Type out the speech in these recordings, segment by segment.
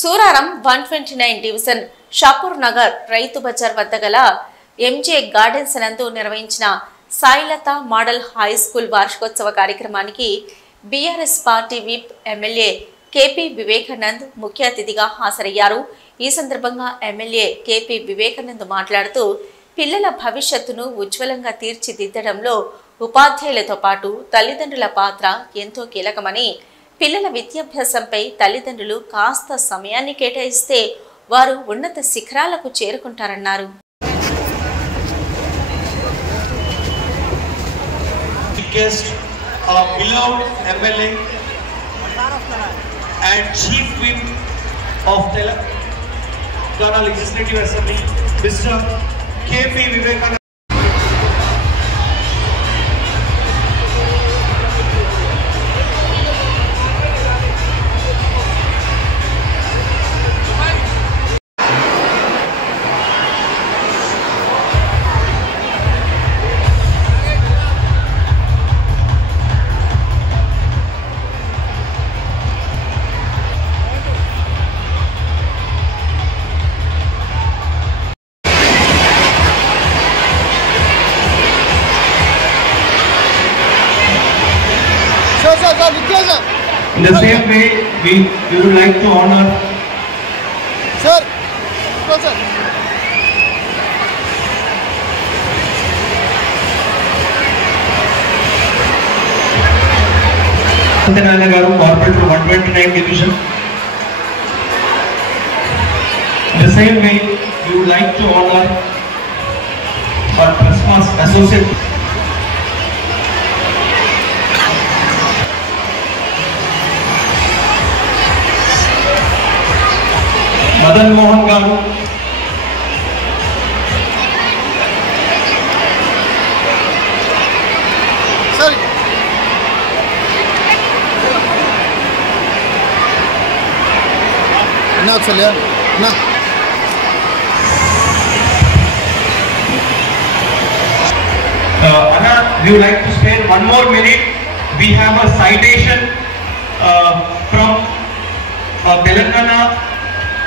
Suraram 129 division Shahpur Nagar Rythu Bazar వద్ద గల M J gardens నందు నిర్వహించిన సాయిలత మోడల్ హై స్కూల్ వార్షికోత్సవ కార్యక్రమానికి BRS party whip MLA KP Vivekanand ముఖ్య అతిథిగా హాజరయ్యారు. ఈ సందర్భంగా ఎమ్మెల్యే కేపీ వివేకానంద్ మాట్లాడుతూ పిల్లల భవిష్యత్తును ఉజ్వలంగా తీర్చిదిద్దడంలో ఉపాధ్యాయులతో పాటు తల్లిదండ్రుల పాత్ర ఎంతో కీలకమని, పిల్లల విద్యాభ్యాసంపై తల్లిదండ్రులు కాస్త సమయాన్ని కేటాయిస్తే వారు ఉన్నత శిఖరాలకు చేరుకుంటారన్నారు. and Chief Whip of Telangana Legislative Assembly, Mr. K.P. Vivekananda. In the same way, we would like to honor Sir. Go, sir. Satyanarayana Garu, Corporate 129 Division. In the same way, we would like to honor our Christmas Associate Madan Mohan Garu, Sorry. Na chaliya na. Anna, we would like to spend one more minute. We have a citation from Telangana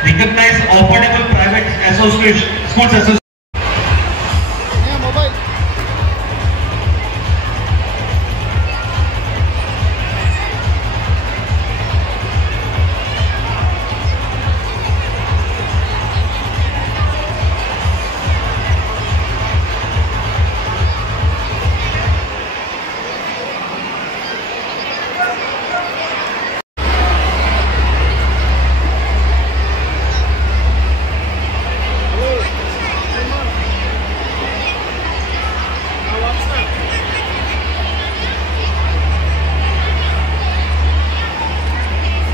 recognized affordable private association schools association. Yeah, mobile.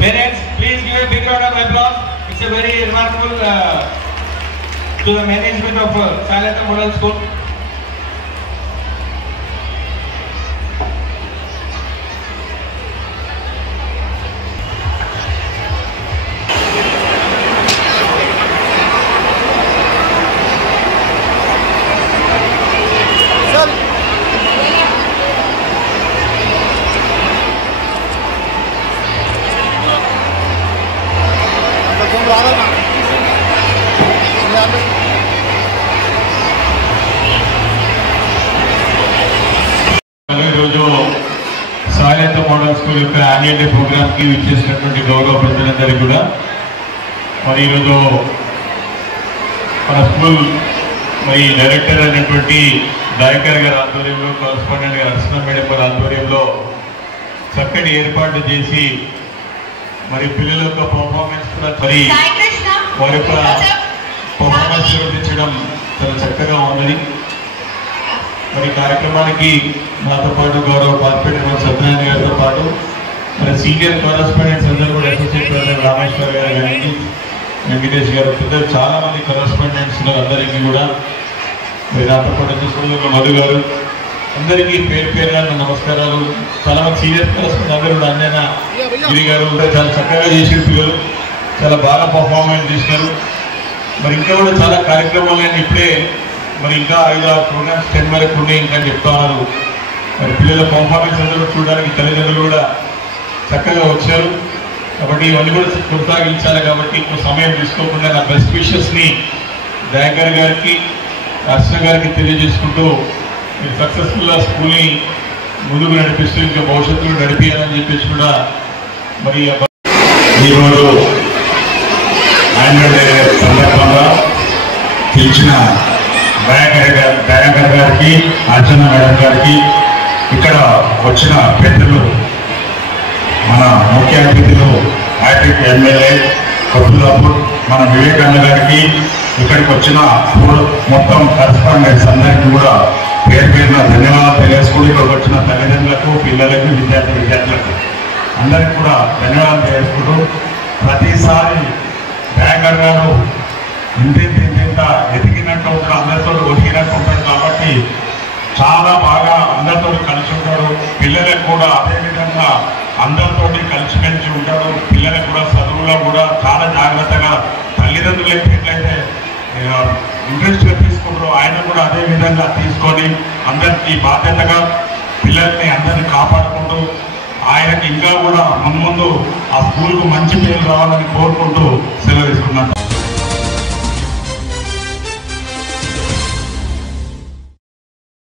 Parents, please give a big round of applause. It's a very remarkable to the management of Sailata Model School. Sorry. Sailatha model school యొక్క annual day ప్రోగ్రామ్కి విచ్చేసినటువంటి గౌరవ ప్రజలందరికీ కూడా మరి ఈరోజు మన school మరి డైరెక్టర్ అయినటువంటి దయాకర్ గారి ఆధ్వర్యంలో, కరస్పాండెంట్ గారు అర్చన మేడం గారి ఆధ్వర్యంలో చక్కటి ఏర్పాట్లు చేసి మరి పిల్లల యొక్క పర్ఫార్మెన్స్ కూడా మరి వారి యొక్క పర్ఫార్మెన్స్ నిర్వహించడం చాలా చక్కగా ఉన్నది. మరి కార్యక్రమానికి నాతో పాటు గౌరవ కార్పొరేటర్ సత్యనారాయణ గారితో పాటు మరి సీనియర్ కరస్పాండెంట్స్ అందరూ కూడా అసోసియేట్ ప్రెసిడెంట్ రామేశ్వర గారు కానీ వెంకటేష్ గారు పిల్లలు చాలామంది కరస్పాండెంట్స్ అందరికీ కూడా మరి నాతో పాటు చూసుకున్న మధు గారు అందరికీ పేరు పేరుగా నమస్కారాలు. చాలా మంది సీనియర్ కరస్పాండెంట్ అందరూ కూడా అంజన గిరి గారు చాలా చక్కగా చేసిన పిల్లలు చాలా బాగా పర్ఫార్మెన్స్ చేసినారు. మరి ఇంకా కూడా చాలా కార్యక్రమాలు ఇప్పుడే మరి ఇంకా 5-6 ప్రోగ్రామ్స్ 10 వరకు ఉన్నాయి ఇంకా చెప్తా ఉన్నారు. మరి పిల్లల పర్ఫార్మెన్స్ అందరూ చూడడానికి తల్లిదండ్రులు కూడా చక్కగా వచ్చారు. కాబట్టి ఇవన్నీ కూడా కొనసాగించాలి. కాబట్టి ఎక్కువ సమయం తీసుకోకుండా నా బెస్ట్ విషెస్ని దయాకర్ గారికి, అర్చన గారికి తెలియజేసుకుంటూ మీరు సక్సెస్ఫుల్గా స్కూల్ని ముందుకు నడిపిస్తూ ఇంకా భవిష్యత్తులో నడిపించాలని చెప్పేసి కూడా మరి ఈరోజు యాన్యువల్ డే సందర్భంగా పిలిచిన దయాకర్ గారికి, అర్చన మేడం గారికి, ఇక్కడ వచ్చిన పెద్దలు, మన ముఖ్య అతిథులు హ్యాట్రిక్ ఎమ్మెల్యే కొత్తలాపూర్ మన వివేకానంద గారికి, ఇక్కడికి వచ్చిన మొత్తం కరెస్పాండెంట్స్ అందరికీ కూడా పేరు పేరున ధన్యవాదాలు తెలియజేసుకుంటూ ఇక్కడికి వచ్చిన తల్లిదండ్రులకు, పిల్లలకు, విద్యార్థులకు అందరికీ కూడా ధన్యవాదాలు తెలియజేసుకుంటూ ప్రతిసారి దయాకర్ గారు ఇంత ఎదిగినట్టు ఉంటాడు, అందరితో ఒదిగినట్టు ఉంటాడు. కాబట్టి చాలా బాగా అందరితో కలిసి ఉంటాడు. పిల్లలకు కూడా అదేవిధంగా అందరితోటి కలిసిమెలిసి ఉంటాడు. పిల్లలకు కూడా చదువులో కూడా చాలా జాగ్రత్తగా తల్లిదండ్రులు ఎట్లయితే ఇంట్రెస్ట్గా తీసుకుంటారో ఆయన కూడా అదే విధంగా తీసుకొని అందరికీ బాధ్యతగా పిల్లల్ని అందరినీ కాపాడుకుంటూ ఆయనకి ఇంకా కూడా ముందు ఆ స్కూల్కు మంచి పేరు రావాలని కోరుకుంటూ